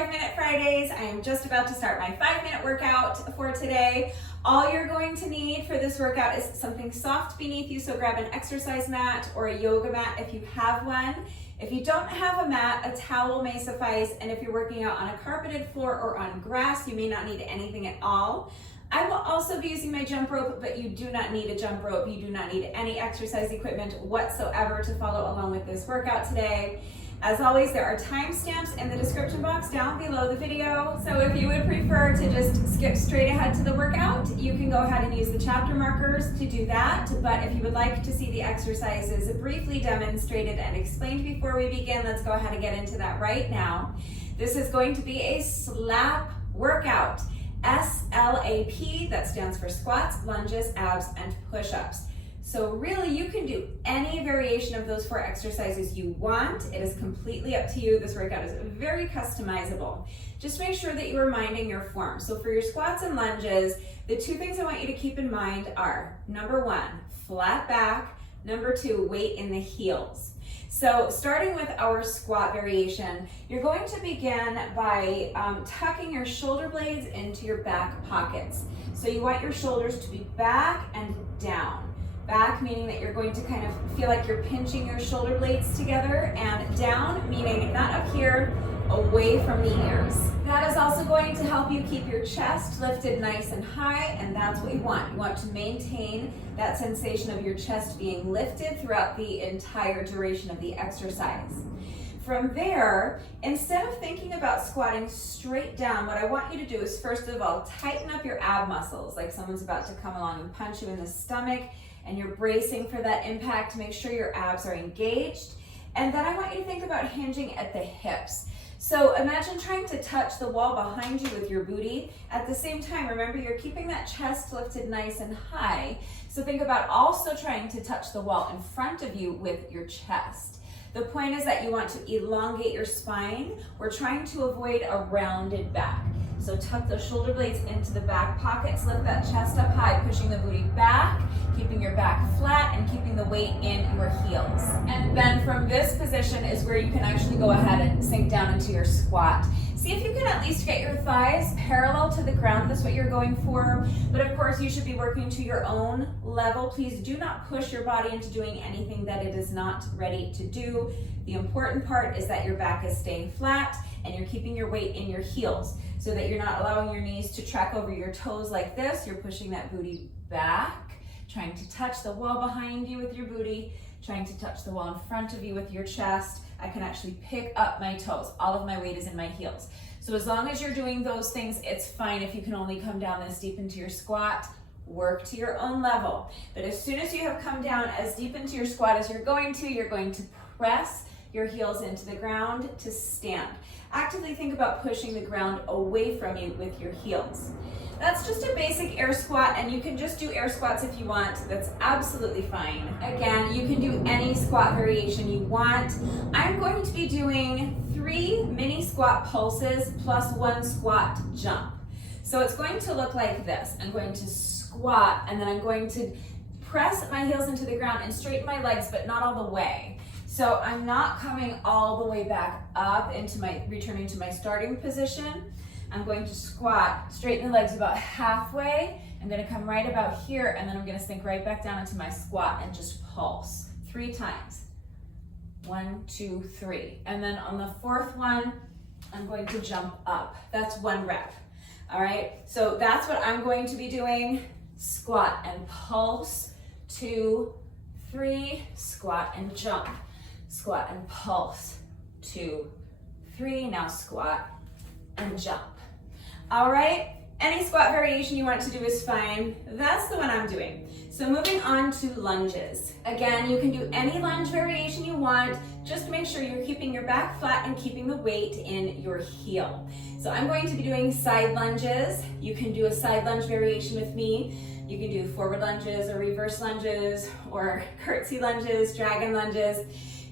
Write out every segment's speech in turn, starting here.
5-Minute Fridays. I am just about to start my 5-minute workout for today. All you're going to need for this workout is something soft beneath you, so grab an exercise mat or a yoga mat if you have one. If you don't have a mat, a towel may suffice, and if you're working out on a carpeted floor or on grass, you may not need anything at all. I will also be using my jump rope, but you do not need a jump rope. You do not need any exercise equipment whatsoever to follow along with this workout today. As always, there are timestamps in the description box down below the video. So if you would prefer to just skip straight ahead to the workout, you can go ahead and use the chapter markers to do that. But if you would like to see the exercises briefly demonstrated and explained before we begin, let's go ahead and get into that right now. This is going to be a SLAP workout. S-L-A-P, that stands for squats, lunges, abs, and push-ups. So really, you can do any variation of those 4 exercises you want. It is completely up to you. This workout is very customizable. Just make sure that you are minding your form. So for your squats and lunges, the 2 things I want you to keep in mind are, number 1, flat back, number 2, weight in the heels. So starting with our squat variation, you're going to begin by tucking your shoulder blades into your back pockets. So you want your shoulders to be back and down. Back meaning that you're going to kind of feel like you're pinching your shoulder blades together, and down meaning not up here, away from the ears. That is also going to help you keep your chest lifted nice and high, and that's what you want. You want to maintain that sensation of your chest being lifted throughout the entire duration of the exercise. From there, instead of thinking about squatting straight down, what I want you to do is first of all, tighten up your ab muscles, like someone's about to come along and punch you in the stomach, and you're bracing for that impact to make sure your abs are engaged. And then I want you to think about hinging at the hips. So imagine trying to touch the wall behind you with your booty. At the same time, remember you're keeping that chest lifted nice and high. So think about also trying to touch the wall in front of you with your chest. The point is that you want to elongate your spine. We're trying to avoid a rounded back. So tuck the shoulder blades into the back pockets, lift that chest up high, pushing the booty back, keeping your back flat and keeping the weight in your heels. And then from this position is where you can actually go ahead and sink down into your squat. See if you can at least get your thighs parallel to the ground. That's what you're going for. But of course, you should be working to your own level. Please do not push your body into doing anything that it is not ready to do. The important part is that your back is staying flat and you're keeping your weight in your heels so that you're not allowing your knees to track over your toes like this. You're pushing that booty back, trying to touch the wall behind you with your booty, trying to touch the wall in front of you with your chest. I can actually pick up my toes. All of my weight is in my heels. So as long as you're doing those things, it's fine if you can only come down this deep into your squat. Work to your own level. But as soon as you have come down as deep into your squat as you're going to press your heels into the ground to stand. Actively think about pushing the ground away from you with your heels. That's just a basic air squat, and you can just do air squats if you want. That's absolutely fine. Again, you can do any squat variation you want. I'm going to be doing 3 mini squat pulses plus 1 squat jump. So it's going to look like this. I'm going to squat, and then I'm going to press my heels into the ground and straighten my legs, but not all the way. So I'm not coming all the way back up into returning to my starting position. I'm going to squat, straighten the legs about halfway. I'm gonna come right about here, and then I'm gonna sink right back down into my squat and just pulse 3 times. 1, 2, 3. And then on the 4th one, I'm going to jump up. That's 1 rep. All right, so that's what I'm going to be doing. Squat and pulse, 2, 3, squat and jump. Squat and pulse, 2, 3, now squat and jump. All right, any squat variation you want to do is fine. That's the one I'm doing. So moving on to lunges. Again, you can do any lunge variation you want. Just make sure you're keeping your back flat and keeping the weight in your heel. So I'm going to be doing side lunges. You can do a side lunge variation with me. You can do forward lunges or reverse lunges or curtsy lunges, dragon lunges.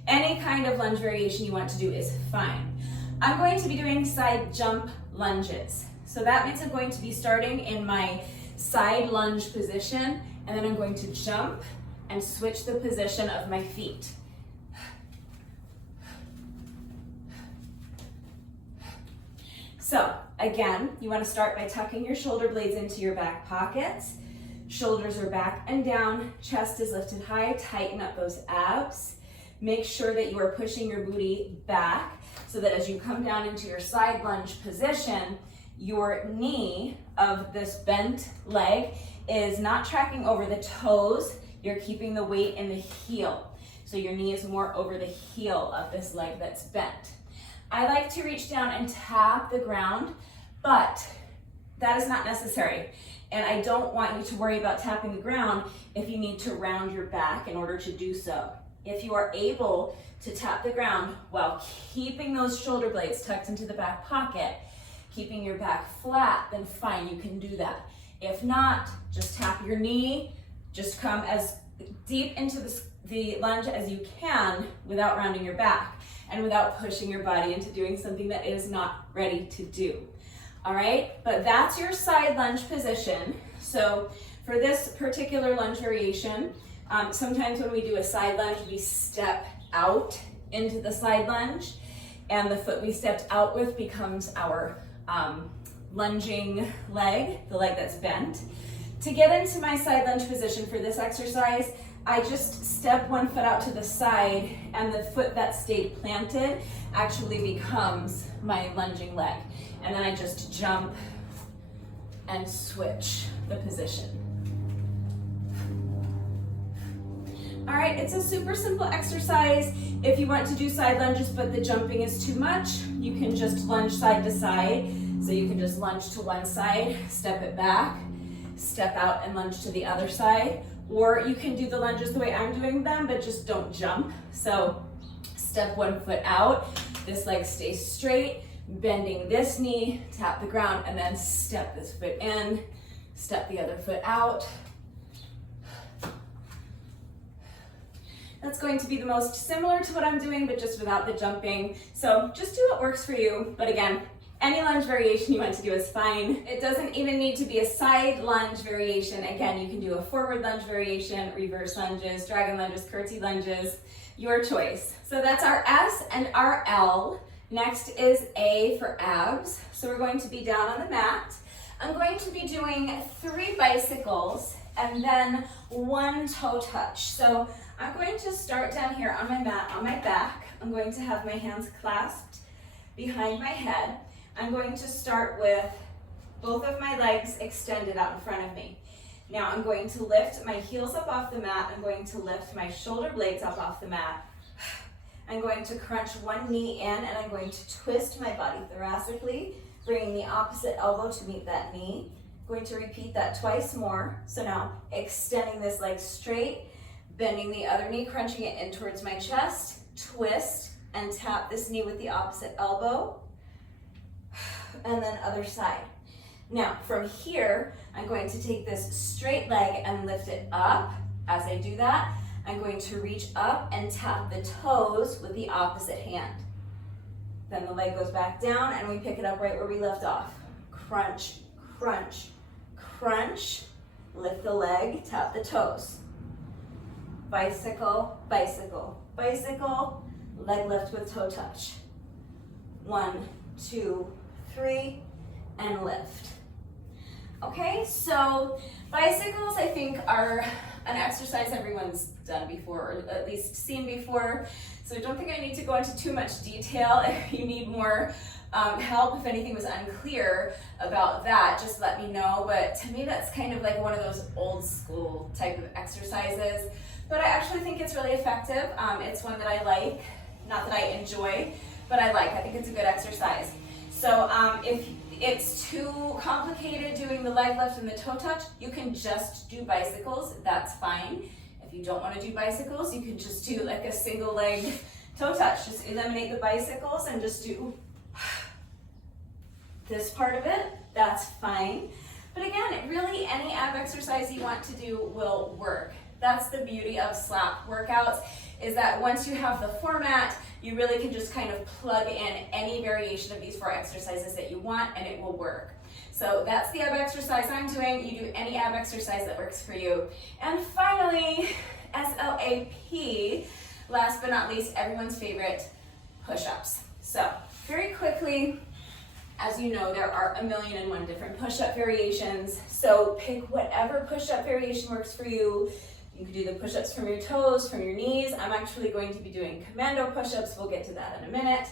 Any kind of lunge variation you want to do is fine. I'm going to be doing side jump lunges. So that means I'm going to be starting in my side lunge position, and then I'm going to jump and switch the position of my feet. So again, you want to start by tucking your shoulder blades into your back pockets. Shoulders are back and down, chest is lifted high, tighten up those abs. Make sure that you are pushing your booty back so that as you come down into your side lunge position, your knee of this bent leg is not tracking over the toes, you're keeping the weight in the heel. So your knee is more over the heel of this leg that's bent. I like to reach down and tap the ground, but that is not necessary. And I don't want you to worry about tapping the ground if you need to round your back in order to do so. If you are able to tap the ground while keeping those shoulder blades tucked into the back pocket, keeping your back flat, then fine, you can do that. If not, just tap your knee, just come as deep into the lunge as you can without rounding your back and without pushing your body into doing something that it is not ready to do. All right, but that's your side lunge position. So for this particular lunge variation, sometimes when we do a side lunge, we step out into the side lunge, and the foot we stepped out with becomes our lunging leg, the leg that's bent. To get into my side lunge position for this exercise, I just step one foot out to the side, and the foot that stayed planted actually becomes my lunging leg. And then I just jump and switch the position. All right, it's a super simple exercise. If you want to do side lunges but the jumping is too much, you can just lunge side to side. So you can just lunge to one side, step it back, step out and lunge to the other side. Or you can do the lunges the way I'm doing them, but just don't jump. So step one foot out, this leg stays straight, bending this knee, tap the ground, and then step this foot in, step the other foot out. That's going to be the most similar to what I'm doing, but just without the jumping. So just do what works for you. But again, any lunge variation you want to do is fine. It doesn't even need to be a side lunge variation. Again, you can do a forward lunge variation, reverse lunges, dragon lunges, curtsy lunges, your choice. So that's our S and our L. Next is A for abs. So we're going to be down on the mat. I'm going to be doing 3 bicycles and then 1 toe touch. So I'm going to start down here on my mat, on my back. I'm going to have my hands clasped behind my head. I'm going to start with both of my legs extended out in front of me. Now I'm going to lift my heels up off the mat. I'm going to lift my shoulder blades up off the mat. I'm going to crunch one knee in, and I'm going to twist my body thoracically, bringing the opposite elbow to meet that knee. I'm going to repeat that twice more. So now extending this leg straight, bending the other knee, crunching it in towards my chest, twist, and tap this knee with the opposite elbow, and then other side. Now from here, I'm going to take this straight leg and lift it up. As I do that, I'm going to reach up and tap the toes with the opposite hand. Then the leg goes back down and we pick it up right where we left off. Crunch, crunch, crunch, lift the leg, tap the toes. Bicycle, bicycle, bicycle, leg lift with toe touch. 1, 2, 3, and lift. Okay, so bicycles I think are an exercise everyone's done before, or at least seen before. So I don't think I need to go into too much detail. If you need more help, if anything was unclear about that, just let me know. But to me, that's kind of like one of those old school type of exercises. But I actually think it's really effective. It's one that I like, not that I enjoy, but I like. I think it's a good exercise. So if it's too complicated doing the leg lift and the toe touch, you can just do bicycles, that's fine. If you don't want to do bicycles, you can just do like a single leg toe touch. Just eliminate the bicycles and just do this part of it, that's fine. But again, really any ab exercise you want to do will work. That's the beauty of slap workouts, is that once you have the format, you really can just kind of plug in any variation of these 4 exercises that you want and it will work. So that's the ab exercise I'm doing. You do any ab exercise that works for you. And finally, SLAP, last but not least, everyone's favorite, push-ups. So very quickly, as you know, there are 1,000,001 different push-up variations. So pick whatever push-up variation works for you. You can do the push-ups from your toes, from your knees. I'm actually going to be doing commando push-ups. We'll get to that in a minute.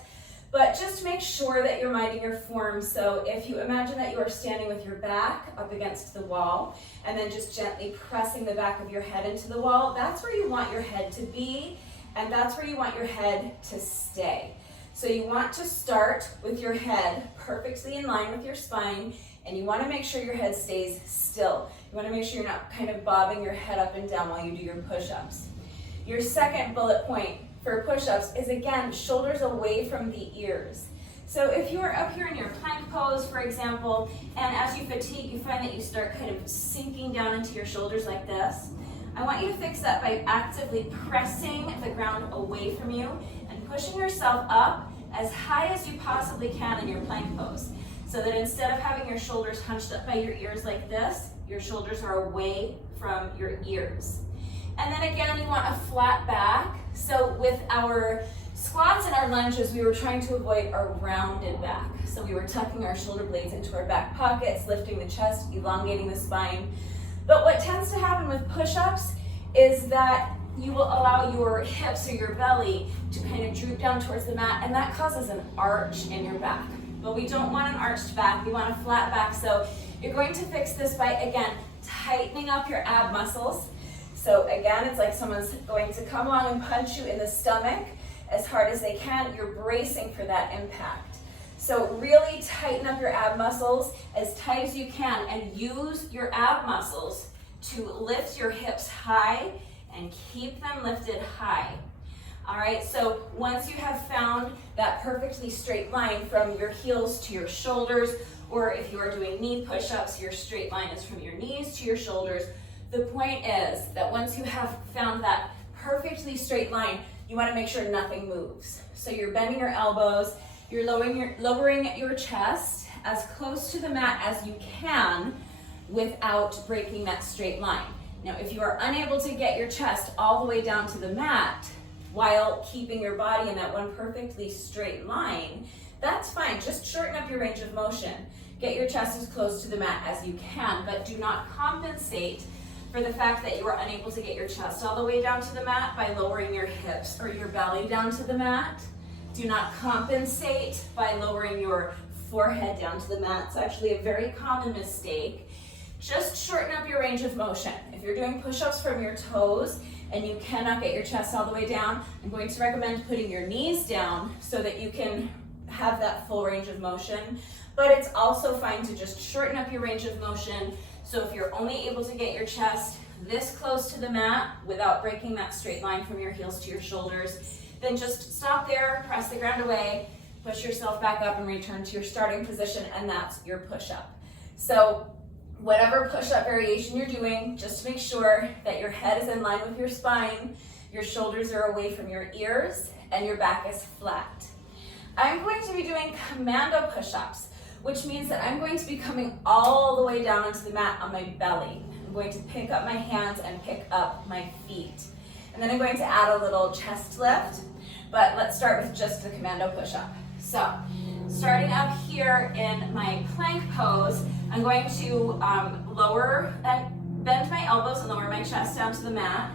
But just make sure that you're minding your form. So if you imagine that you are standing with your back up against the wall and then just gently pressing the back of your head into the wall, that's where you want your head to be, and that's where you want your head to stay. So you want to start with your head perfectly in line with your spine, and you want to make sure your head stays still. You want to make sure you're not kind of bobbing your head up and down while you do your push-ups. Your second bullet point for push-ups is, again, shoulders away from the ears. So if you are up here in your plank pose, for example, and as you fatigue, you find that you start kind of sinking down into your shoulders like this, I want you to fix that by actively pressing the ground away from you and pushing yourself up as high as you possibly can in your plank pose, so that instead of having your shoulders hunched up by your ears like this, your shoulders are away from your ears. And then again, you want a flat back. So with our squats and our lunges, we were trying to avoid a rounded back. So we were tucking our shoulder blades into our back pockets, lifting the chest, elongating the spine. But what tends to happen with push-ups is that you will allow your hips or your belly to kind of droop down towards the mat, and that causes an arch in your back. But we don't want an arched back, we want a flat back. So you're going to fix this by, again, tightening up your ab muscles. So again, it's like someone's going to come along and punch you in the stomach as hard as they can. You're bracing for that impact. So really tighten up your ab muscles as tight as you can, and use your ab muscles to lift your hips high and keep them lifted high. All right, so once you have found that perfectly straight line from your heels to your shoulders, or if you are doing knee push-ups, your straight line is from your knees to your shoulders. The point is that once you have found that perfectly straight line, you want to make sure nothing moves. So you're bending your elbows, you're lowering your chest as close to the mat as you can without breaking that straight line. Now, if you are unable to get your chest all the way down to the mat while keeping your body in that one perfectly straight line, that's fine. Just shorten up your range of motion. Get your chest as close to the mat as you can, but do not compensate for the fact that you are unable to get your chest all the way down to the mat by lowering your hips or your belly down to the mat. Do not compensate by lowering your forehead down to the mat. It's actually a very common mistake. Just shorten up your range of motion. If you're doing push-ups from your toes and you cannot get your chest all the way down, I'm going to recommend putting your knees down so that you can have that full range of motion. But it's also fine to just shorten up your range of motion. So if you're only able to get your chest this close to the mat without breaking that straight line from your heels to your shoulders, then just stop there, press the ground away, push yourself back up and return to your starting position, and that's your push-up. So whatever push-up variation you're doing, just make sure that your head is in line with your spine, your shoulders are away from your ears, and your back is flat. I'm going to be doing commando push-ups, which means that I'm going to be coming all the way down onto the mat on my belly. I'm going to pick up my hands and pick up my feet. And then I'm going to add a little chest lift, but let's start with just the commando push-up. So, starting up here in my plank pose, I'm going to bend my elbows and lower my chest down to the mat,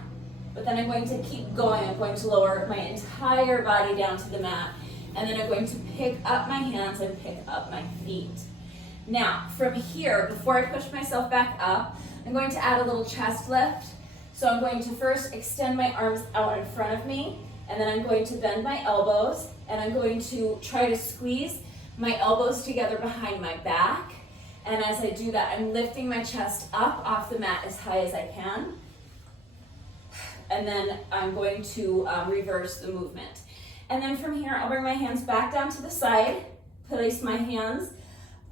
but then I'm going to keep going. I'm going to lower my entire body down to the mat, and then I'm going to pick up my hands and pick up my feet. Now, from here, before I push myself back up, I'm going to add a little chest lift. So I'm going to first extend my arms out in front of me, and then I'm going to bend my elbows, and I'm going to try to squeeze my elbows together behind my back. And as I do that, I'm lifting my chest up off the mat as high as I can. And then I'm going to reverse the movement. And then from here, I'll bring my hands back down to the side, place my hands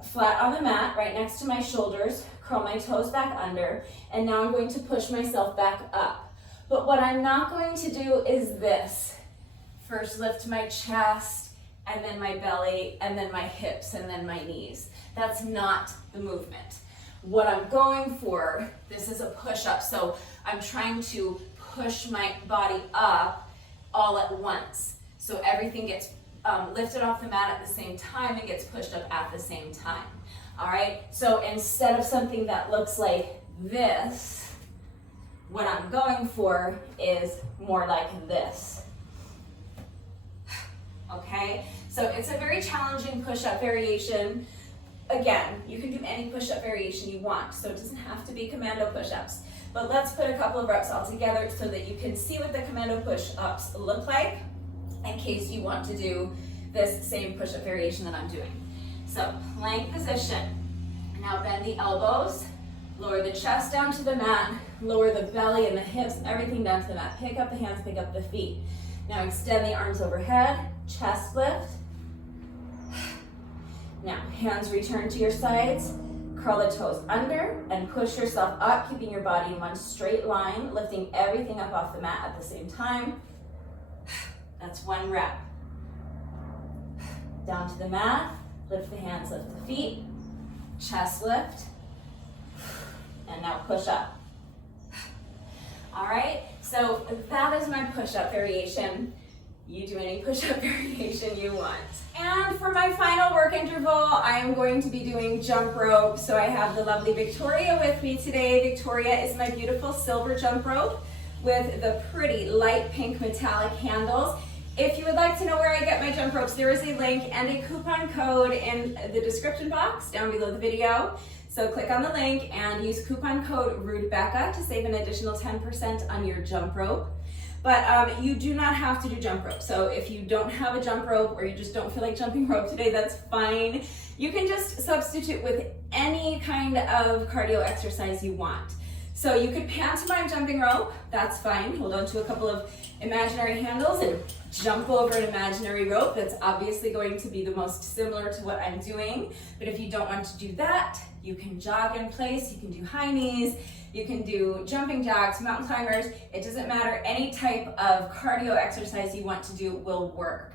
flat on the mat right next to my shoulders, curl my toes back under, and now I'm going to push myself back up. But what I'm not going to do is this. First lift my chest, and then my belly, and then my hips, and then my knees. That's not the movement. What I'm going for, this is a push-up, so I'm trying to push my body up all at once. So everything gets lifted off the mat at the same time and gets pushed up at the same time. All right, so instead of something that looks like this, what I'm going for is more like this. Okay, so it's a very challenging push-up variation. Again, you can do any push-up variation you want, so it doesn't have to be commando push-ups. But let's put a couple of reps all together so that you can see what the commando push-ups look like in case you want to do this same push-up variation that I'm doing. So, plank position. Now bend the elbows, lower the chest down to the mat, lower the belly and the hips, everything down to the mat. Pick up the hands, pick up the feet. Now extend the arms overhead, chest lift. Now, hands return to your sides, curl the toes under and push yourself up, keeping your body in one straight line, lifting everything up off the mat at the same time. That's one rep. Down to the mat, lift the hands, lift the feet, chest lift, and now push up. All right, so that is my push-up variation. You do any push-up variation you want. And for my final work interval, I am going to be doing jump rope. So I have the lovely Victoria with me today. Victoria is my beautiful silver jump rope with the pretty light pink metallic handles. If you would like to know where I get my jump ropes, there is a link and a coupon code in the description box down below the video. So click on the link and use coupon code RUDEBECCA to save an additional 10% on your jump rope. But you do not have to do jump rope. So if you don't have a jump rope or you just don't feel like jumping rope today, that's fine. You can just substitute with any kind of cardio exercise you want. So you could pantomime jumping rope, that's fine. Hold on to a couple of imaginary handles and jump over an imaginary rope. That's obviously going to be the most similar to what I'm doing. But if you don't want to do that, you can jog in place, you can do high knees, you can do jumping jacks, mountain climbers. It doesn't matter, any type of cardio exercise you want to do will work.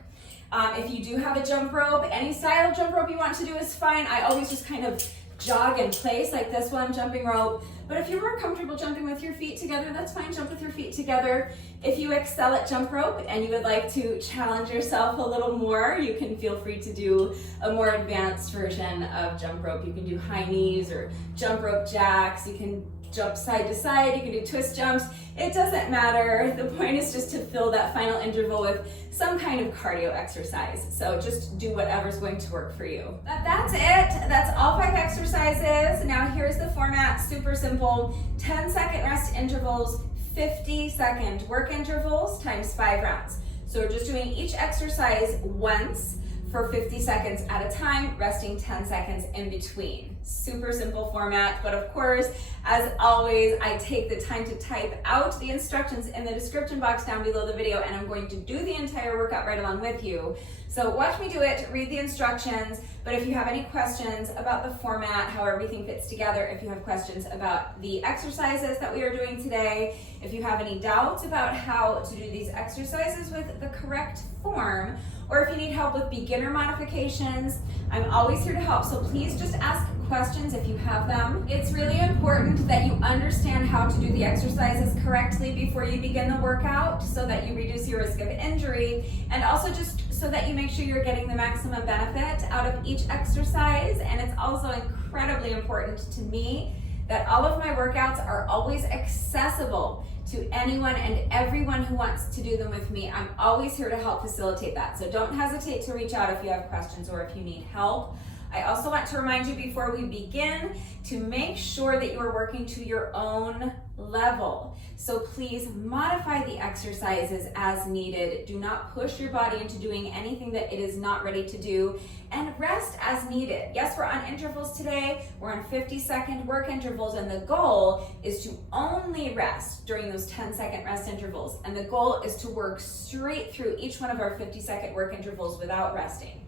If you do have a jump rope, any style of jump rope you want to do is fine. I always just kind of jog in place like this while I'm jumping rope. But if you're more comfortable jumping with your feet together, that's fine, jump with your feet together. If you excel at jump rope and you would like to challenge yourself a little more, you can feel free to do a more advanced version of jump rope. You can do high knees or jump rope jacks, you can jump side to side, you can do twist jumps. It doesn't matter. The point is just to fill that final interval with some kind of cardio exercise. So just do whatever's going to work for you. But that's it. That's all 5 exercises. Now here's the format, super simple. 10-second rest intervals, 50-second work intervals times 5 rounds. So we're just doing each exercise once for 50 seconds at a time, resting 10 seconds in between. Super simple format, but of course, as always, I take the time to type out the instructions in the description box down below the video, and I'm going to do the entire workout right along with you. So watch me do it, read the instructions, but if you have any questions about the format, how everything fits together, if you have questions about the exercises that we are doing today, if you have any doubts about how to do these exercises with the correct form, or if you need help with beginner modifications, I'm always here to help, so please just ask questions if you have them. It's really important that you understand how to do the exercises correctly before you begin the workout so that you reduce your risk of injury, and also just so that you make sure you're getting the maximum benefit out of each exercise. And it's also incredibly important to me that all of my workouts are always accessible to anyone and everyone who wants to do them with me. I'm always here to help facilitate that. So don't hesitate to reach out if you have questions or if you need help. I also want to remind you before we begin to make sure that you are working to your own level. So please modify the exercises as needed. Do not push your body into doing anything that it is not ready to do, and rest as needed. Yes, we're on intervals today. We're on 50-second work intervals, and the goal is to only rest during those 10-second rest intervals. And the goal is to work straight through each one of our 50-second work intervals without resting.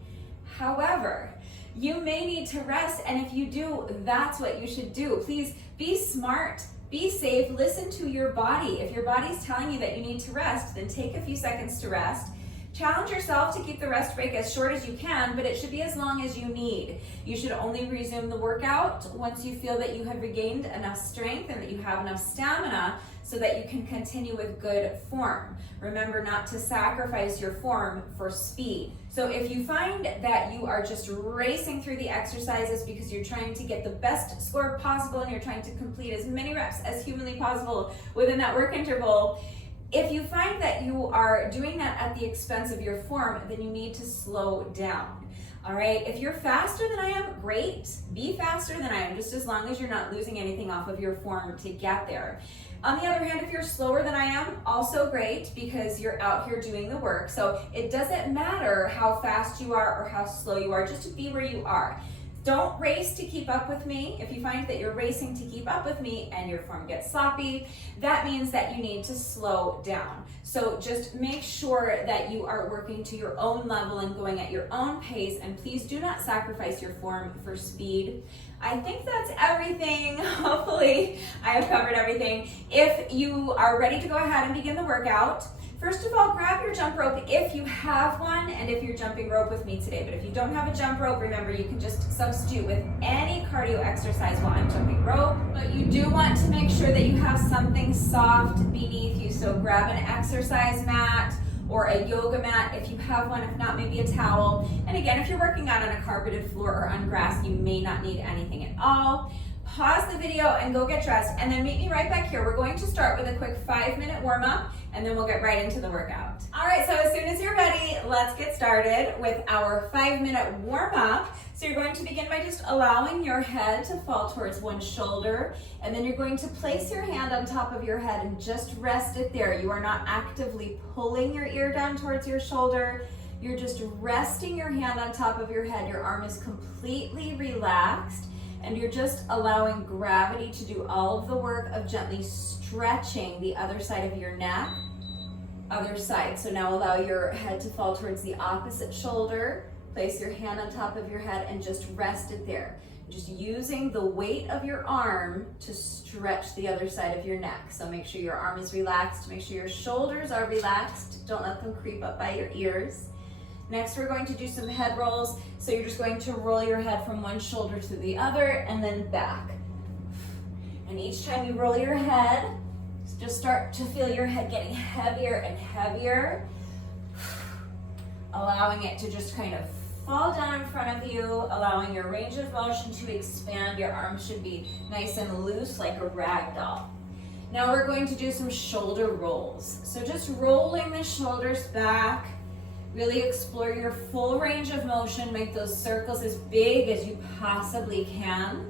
However, you may need to rest, and if you do, that's what you should do. Please be smart, be safe, listen to your body. If your body's telling you that you need to rest, then take a few seconds to rest. Challenge yourself to keep the rest break as short as you can, but it should be as long as you need. You should only resume the workout once you feel that you have regained enough strength and that you have enough stamina so that you can continue with good form. Remember not to sacrifice your form for speed. So if you find that you are just racing through the exercises because you're trying to get the best score possible and you're trying to complete as many reps as humanly possible within that work interval, if you find that you are doing that at the expense of your form, then you need to slow down. All right, if you're faster than I am, great. Be faster than I am, just as long as you're not losing anything off of your form to get there. On the other hand, if you're slower than I am, also great, because you're out here doing the work. So it doesn't matter how fast you are or how slow you are, just be where you are. Don't race to keep up with me. If you find that you're racing to keep up with me and your form gets sloppy, that means that you need to slow down. So just make sure that you are working to your own level and going at your own pace, and please do not sacrifice your form for speed. I think that's everything. Hopefully I have covered everything. If you are ready to go ahead and begin the workout, first of all, grab your jump rope if you have one and if you're jumping rope with me today. But if you don't have a jump rope, remember you can just substitute with any cardio exercise while I'm jumping rope. But you do want to make sure that you have something soft beneath you. So grab an exercise mat or a yoga mat if you have one, if not maybe a towel. And again, if you're working out on a carpeted floor or on grass, you may not need anything at all. Pause the video and go get dressed, and then meet me right back here. We're going to start with a quick 5-minute warm-up, and then we'll get right into the workout. All right, so as soon as you're ready, let's get started with our 5-minute warm-up. So you're going to begin by just allowing your head to fall towards one shoulder, and then you're going to place your hand on top of your head and just rest it there. You are not actively pulling your ear down towards your shoulder. You're just resting your hand on top of your head. Your arm is completely relaxed, and you're just allowing gravity to do all of the work of gently stretching the other side of your neck. Other side. So now allow your head to fall towards the opposite shoulder. Place your hand on top of your head and just rest it there. Just using the weight of your arm to stretch the other side of your neck. So make sure your arm is relaxed. Make sure your shoulders are relaxed. Don't let them creep up by your ears. Next, we're going to do some head rolls. So you're just going to roll your head from one shoulder to the other and then back. And each time you roll your head, just start to feel your head getting heavier and heavier, allowing it to just kind of fall down in front of you, allowing your range of motion to expand. Your arms should be nice and loose like a rag doll. Now we're going to do some shoulder rolls. So just rolling the shoulders back, really explore your full range of motion, make those circles as big as you possibly can.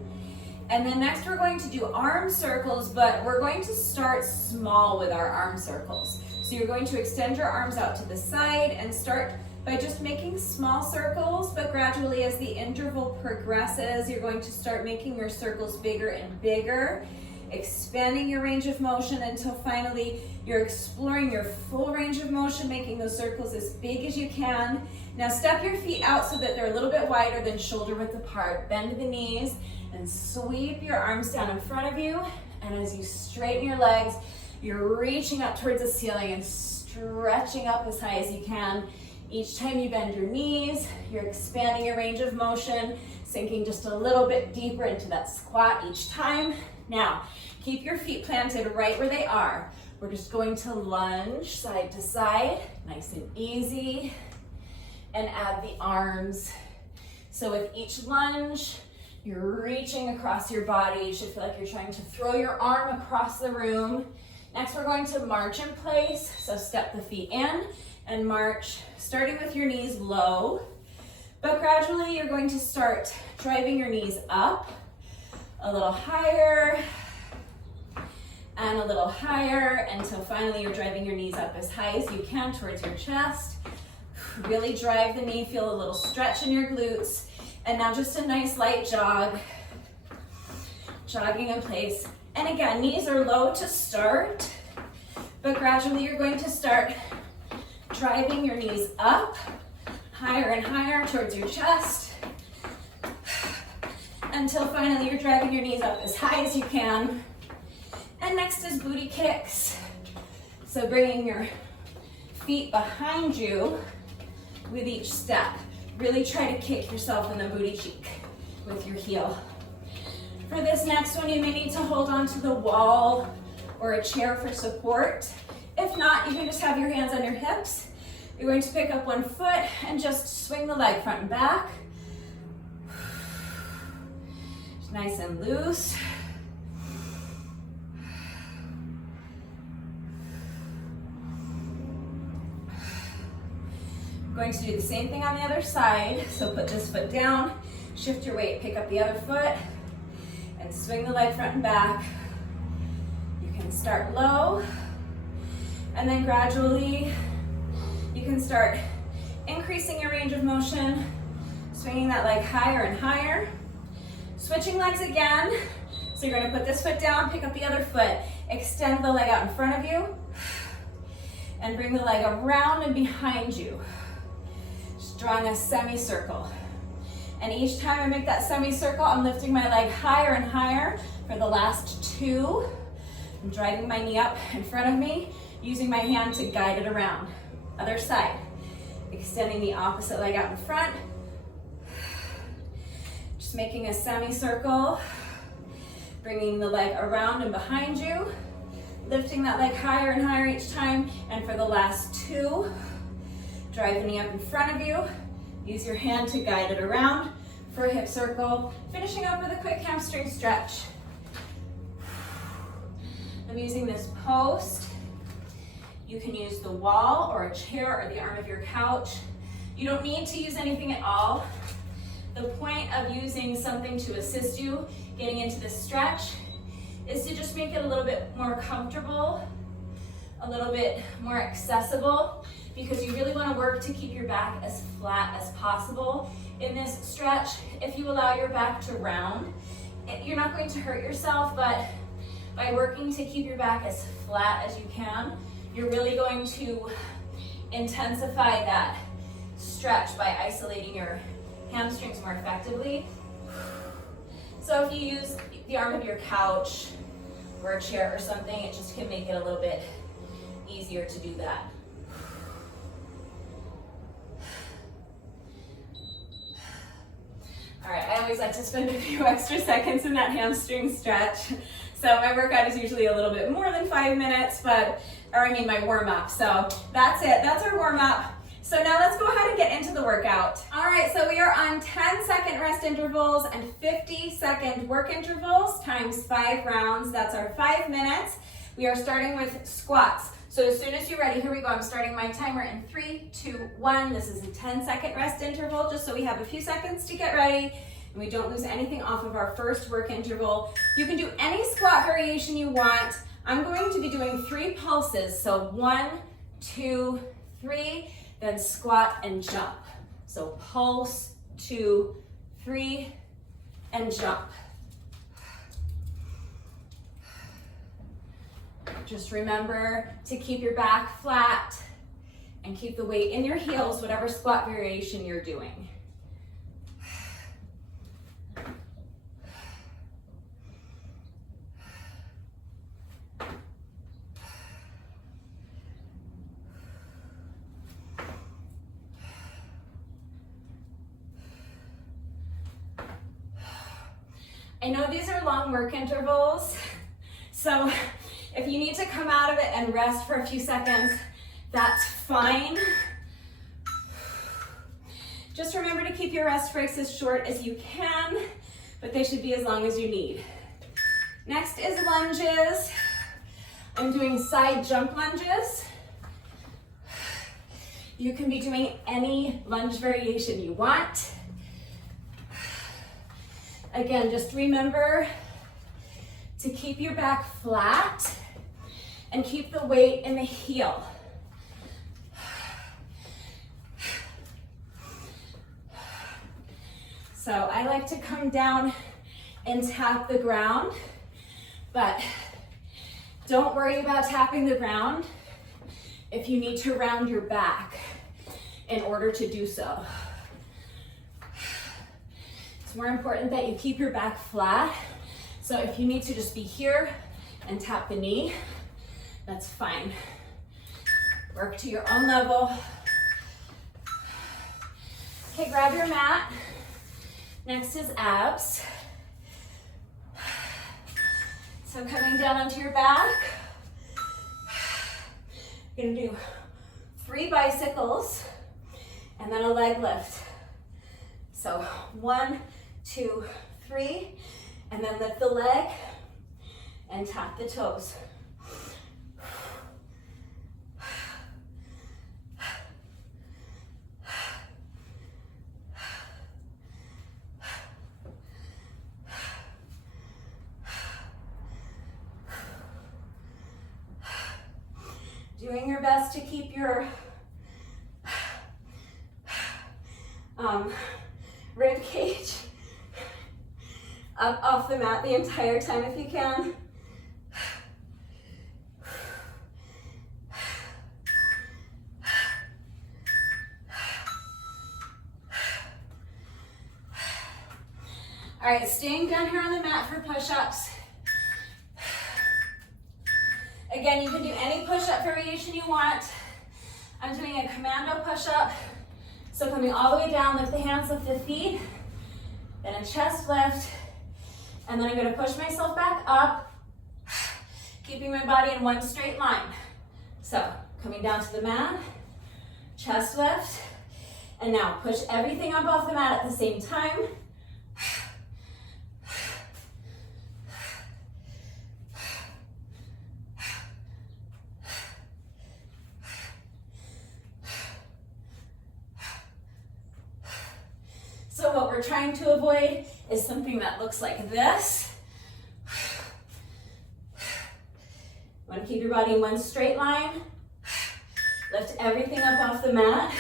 And then next we're going to do arm circles, but we're going to start small with our arm circles. So you're going to extend your arms out to the side and start by just making small circles, but gradually as the interval progresses, you're going to start making your circles bigger and bigger, expanding your range of motion until finally you're exploring your full range of motion, making those circles as big as you can. Now step your feet out so that they're a little bit wider than shoulder width apart. Bend the knees and sweep your arms down in front of you. And as you straighten your legs, you're reaching up towards the ceiling and stretching up as high as you can. Each time you bend your knees, you're expanding your range of motion, sinking just a little bit deeper into that squat each time. Now, keep your feet planted right where they are. We're just going to lunge side to side, nice and easy, and add the arms. So with each lunge, you're reaching across your body. You should feel like you're trying to throw your arm across the room. Next, we're going to march in place. So step the feet in and march, starting with your knees low, but gradually you're going to start driving your knees up a little higher and a little higher until finally you're driving your knees up as high as you can towards your chest. Really drive the knee, feel a little stretch in your glutes. And now just a nice light jog, jogging in place. And again, knees are low to start, but gradually you're going to start driving your knees up, higher and higher towards your chest, until finally you're driving your knees up as high as you can. And next is booty kicks. So bringing your feet behind you with each step. Really try to kick yourself in the booty cheek with your heel. For this next one, you may need to hold on to the wall or a chair for support. If not, you can just have your hands on your hips. You're going to pick up one foot and just swing the leg front and back. Just nice and loose. Going to do the same thing on the other side. So put this foot down, shift your weight, pick up the other foot, and swing the leg front and back. You can start low, and then gradually you can start increasing your range of motion, swinging that leg higher and higher. Switching legs again. So you're going to put this foot down, pick up the other foot, extend the leg out in front of you, and bring the leg around and behind you. Drawing a semicircle. And each time I make that semicircle, I'm lifting my leg higher and higher for the last 2. I'm driving my knee up in front of me, using my hand to guide it around. Other side. Extending the opposite leg out in front. Just making a semicircle. Bringing the leg around and behind you. Lifting that leg higher and higher each time. And for the last 2, drive the knee up in front of you. Use your hand to guide it around for a hip circle. Finishing up with a quick hamstring stretch. I'm using this post. You can use the wall or a chair or the arm of your couch. You don't need to use anything at all. The point of using something to assist you getting into this stretch is to just make it a little bit more comfortable, a little bit more accessible, because you really want to work to keep your back as flat as possible in this stretch. If you allow your back to round, you're not going to hurt yourself, but by working to keep your back as flat as you can, you're really going to intensify that stretch by isolating your hamstrings more effectively. So if you use the arm of your couch or a chair or something, it just can make it a little bit easier to do that. All right, I always like to spend a few extra seconds in that hamstring stretch. So my workout is usually a little bit more than 5 minutes, my warm up. So that's it, that's our warm up. So now let's go ahead and get into the workout. All right, so we are on 10-second rest intervals and 50-second work intervals times 5 rounds. That's our 5 minutes. We are starting with squats. So as soon as you're ready, here we go. I'm starting my timer in 3, 2, 1. This is a 10-second rest interval, just so we have a few seconds to get ready and we don't lose anything off of our first work interval. You can do any squat variation you want. I'm going to be doing 3 pulses. So 1, 2, 3, then squat and jump. So pulse, 2, 3, and jump. Just remember to keep your back flat and keep the weight in your heels, whatever squat variation you're doing. I know these are long work intervals, so if you need to come out of it and rest for a few seconds, that's fine. Just remember to keep your rest breaks as short as you can, but they should be as long as you need. Next is lunges. I'm doing side jump lunges. You can be doing any lunge variation you want. Again, just remember to keep your back flat and keep the weight in the heel. So I like to come down and tap the ground, but don't worry about tapping the ground if you need to round your back in order to do so. It's more important that you keep your back flat. So if you need to just be here and tap the knee, that's fine. Work to your own level. Okay, grab your mat. Next is abs. So coming down onto your back, You're gonna do 3 bicycles and then a leg lift. So 1, 2, 3, and then lift the leg and tap the toes. Doing your best to keep your rib cage up off the mat the entire time if you can. All right, staying down here on the mat for push-ups. Again, you can do any push-up variation you want. I'm doing a commando push-up. So coming all the way down, lift the hands, lift the feet, then a chest lift, and then I'm gonna push myself back up, keeping my body in one straight line. So coming down to the mat, chest lift, and now push everything up off the mat at the same time. So what we're trying to avoid is something that looks like this. You want to keep your body in one straight line. Lift everything up off the mat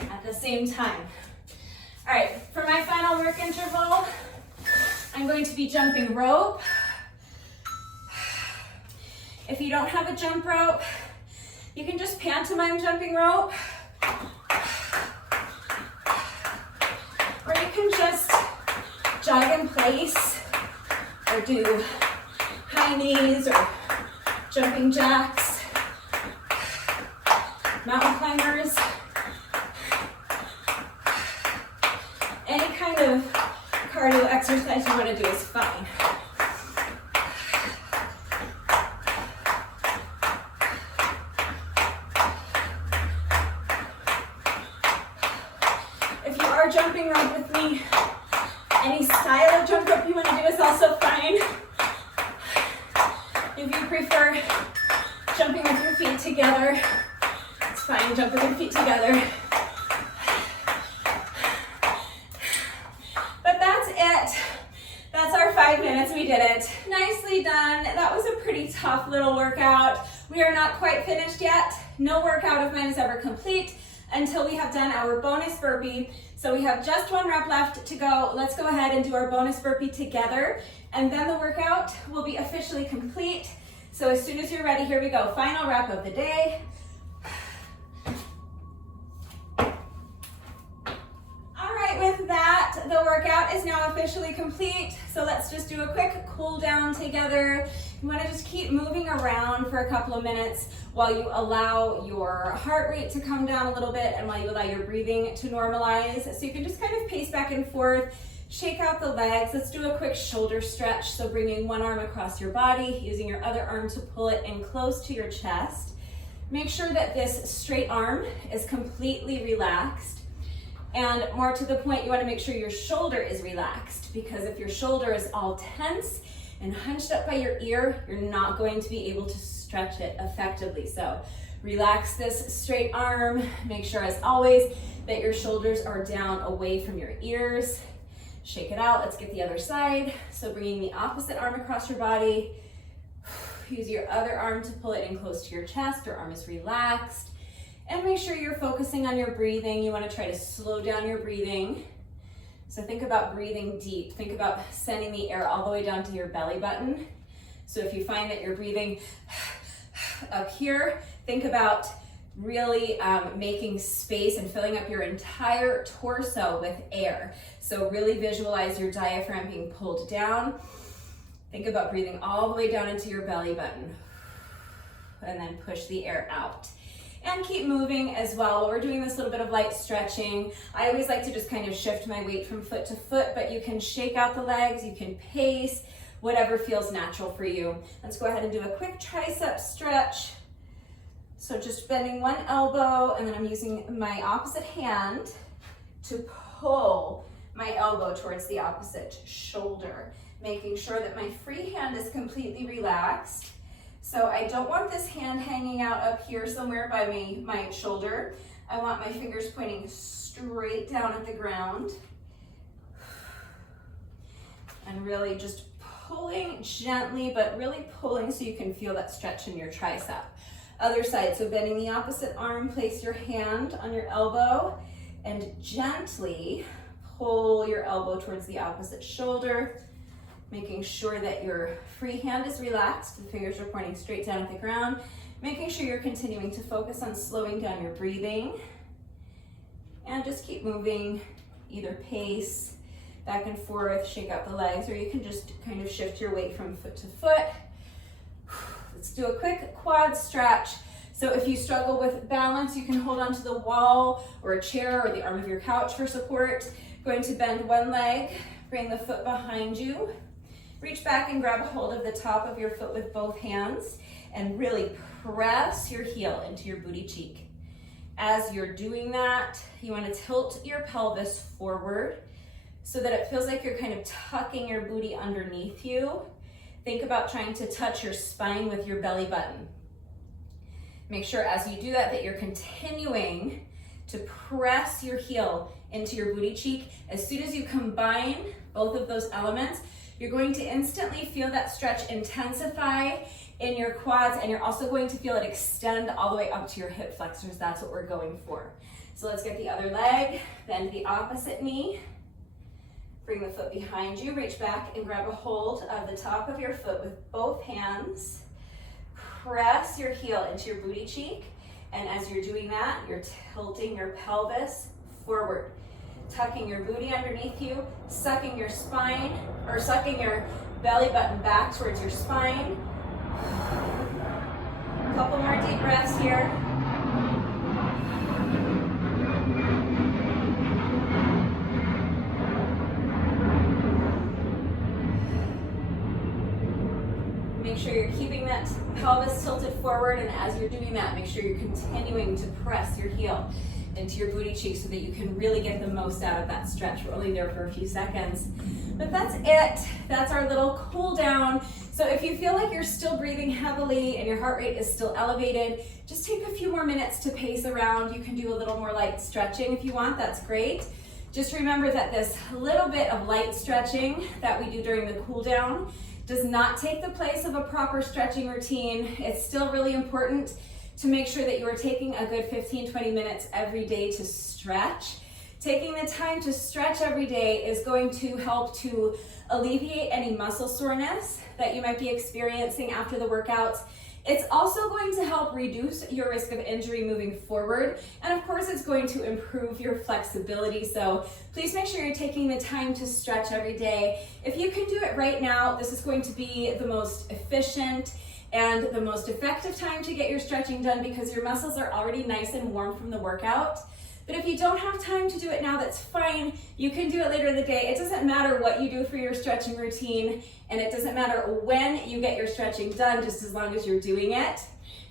at the same time. All right, for my final work interval, I'm going to be jumping rope. If you don't have a jump rope, you can just pantomime jumping rope. Or you can just jog in place or do high knees or jumping jacks, mountain climbers. Any kind of cardio exercise you want to do is fine. Jumping rope with me. Any style of jump rope you want to do is also fine. If you prefer jumping with your feet together, it's fine. Jump with your feet together. But that's it. That's our 5 minutes. We did it. Nicely done. That was a pretty tough little workout. We are not quite finished yet. No workout of mine is ever complete until we have done our bonus burpee. So we have just 1 rep left to go. Let's go ahead and do our bonus burpee together, and then the workout will be officially complete. So as soon as you're ready, here we go. Final rep of the day. All right, with that, the workout is now officially complete. So let's just do a quick cool down together. You want to just keep moving around for a couple of minutes while you allow your heart rate to come down a little bit and while you allow your breathing to normalize. So you can just kind of pace back and forth, shake out the legs. Let's do a quick shoulder stretch. So bringing one arm across your body, using your other arm to pull it in close to your chest. Make sure that this straight arm is completely relaxed. And more to the point, you want to make sure your shoulder is relaxed, because if your shoulder is all tense and hunched up by your ear, you're not going to be able to stretch it effectively. So relax this straight arm. Make sure, as always, that your shoulders are down away from your ears. Shake it out. Let's get the other side. So bringing the opposite arm across your body. Use your other arm to pull it in close to your chest. Your arm is relaxed. And make sure you're focusing on your breathing. You want to try to slow down your breathing. So think about breathing deep. Think about sending the air all the way down to your belly button. So if you find that you're breathing up here, think about really making space and filling up your entire torso with air. So really visualize your diaphragm being pulled down. Think about breathing all the way down into your belly button. And then push the air out. And keep moving as well. While we're doing this little bit of light stretching, I always like to just kind of shift my weight from foot to foot, but you can shake out the legs, you can pace, whatever feels natural for you. Let's go ahead and do a quick tricep stretch. So just bending one elbow, and then I'm using my opposite hand to pull my elbow towards the opposite shoulder, making sure that my free hand is completely relaxed. So I don't want this hand hanging out up here somewhere by my shoulder. I want my fingers pointing straight down at the ground. And really just pulling gently, but really pulling so you can feel that stretch in your tricep. Other side, so bending the opposite arm, place your hand on your elbow and gently pull your elbow towards the opposite shoulder, making sure that your free hand is relaxed. The fingers are pointing straight down at the ground, making sure you're continuing to focus on slowing down your breathing. And just keep moving, either pace, back and forth, shake out the legs, or you can just kind of shift your weight from foot to foot. Let's do a quick quad stretch. So if you struggle with balance, you can hold onto the wall or a chair or the arm of your couch for support. Going to bend one leg, bring the foot behind you. Reach back and grab a hold of the top of your foot with both hands and really press your heel into your booty cheek. As you're doing that, you want to tilt your pelvis forward so that it feels like you're kind of tucking your booty underneath you. Think about trying to touch your spine with your belly button. Make sure as you do that you're continuing to press your heel into your booty cheek. As soon as you combine both of those elements, you're going to instantly feel that stretch intensify in your quads, and you're also going to feel it extend all the way up to your hip flexors. That's what we're going for. So let's get the other leg, bend the opposite knee. Bring the foot behind you, reach back and grab a hold of the top of your foot with both hands. Press your heel into your booty cheek, and as you're doing that, you're tilting your pelvis forward, tucking your booty underneath you, sucking your spine, or sucking your belly button back towards your spine. A couple more deep breaths here. Make sure you're keeping that pelvis tilted forward, and as you're doing that, make sure you're continuing to press your heel into your booty cheek so that you can really get the most out of that stretch. We're only there for a few seconds, but that's it. That's our little cool down. So if you feel like you're still breathing heavily and your heart rate is still elevated, just take a few more minutes to pace around. You can do a little more light stretching if you want, that's great. Just remember that this little bit of light stretching that we do during the cool down does not take the place of a proper stretching routine. It's still really important to make sure that you are taking a good 15-20 minutes every day to stretch. Taking the time to stretch every day is going to help to alleviate any muscle soreness that you might be experiencing after the workouts. It's also going to help reduce your risk of injury moving forward. And of course, it's going to improve your flexibility. So please make sure you're taking the time to stretch every day. If you can do it right now, this is going to be the most efficient and the most effective time to get your stretching done because your muscles are already nice and warm from the workout. But if you don't have time to do it now, that's fine. You can do it later in the day. It doesn't matter what you do for your stretching routine, and it doesn't matter when you get your stretching done, just as long as you're doing it.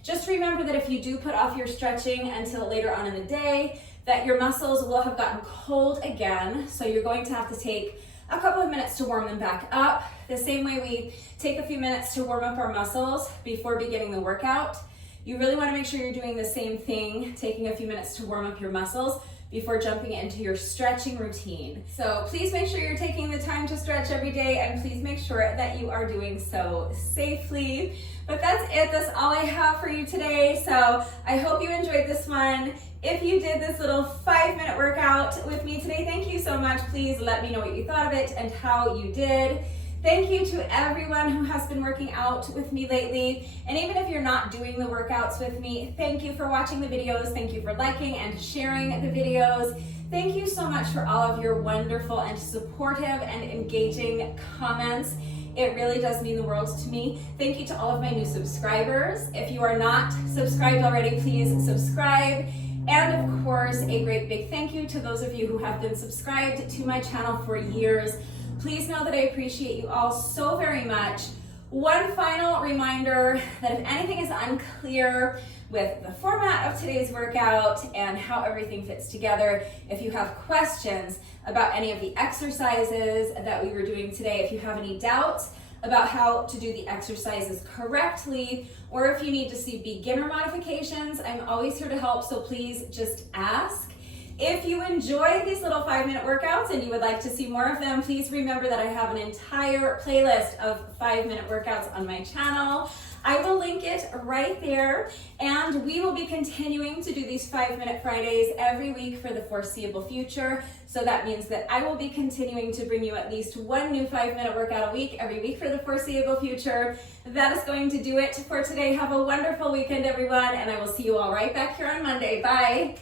Just remember that if you do put off your stretching until later on in the day, that your muscles will have gotten cold again. So you're going to have to take a couple of minutes to warm them back up. The same way we take a few minutes to warm up our muscles before beginning the workout. You really want to make sure you're doing the same thing, taking a few minutes to warm up your muscles before jumping into your stretching routine. So please make sure you're taking the time to stretch every day, and please make sure that you are doing so safely. But that's it, that's all I have for you today. So I hope you enjoyed this one. If you did this little 5-minute workout with me today, thank you so much. Please let me know what you thought of it and how you did. Thank you to everyone who has been working out with me lately. And even if you're not doing the workouts with me, thank you for watching the videos. Thank you for liking and sharing the videos. Thank you so much for all of your wonderful and supportive and engaging comments. It really does mean the world to me. Thank you to all of my new subscribers. If you are not subscribed already, please subscribe. And of course, a great big thank you to those of you who have been subscribed to my channel for years. Please know that I appreciate you all so very much. One final reminder that if anything is unclear with the format of today's workout and how everything fits together, if you have questions about any of the exercises that we were doing today, if you have any doubts about how to do the exercises correctly, or if you need to see beginner modifications, I'm always here to help, so please just ask. If you enjoy these little 5-minute workouts and you would like to see more of them, please remember that I have an entire playlist of 5-minute workouts on my channel. I will link it right there, and we will be continuing to do these 5-minute Fridays every week for the foreseeable future. So that means that I will be continuing to bring you at least one new 5-minute workout a week every week for the foreseeable future. That is going to do it for today. Have a wonderful weekend, everyone, and I will see you all right back here on Monday. Bye.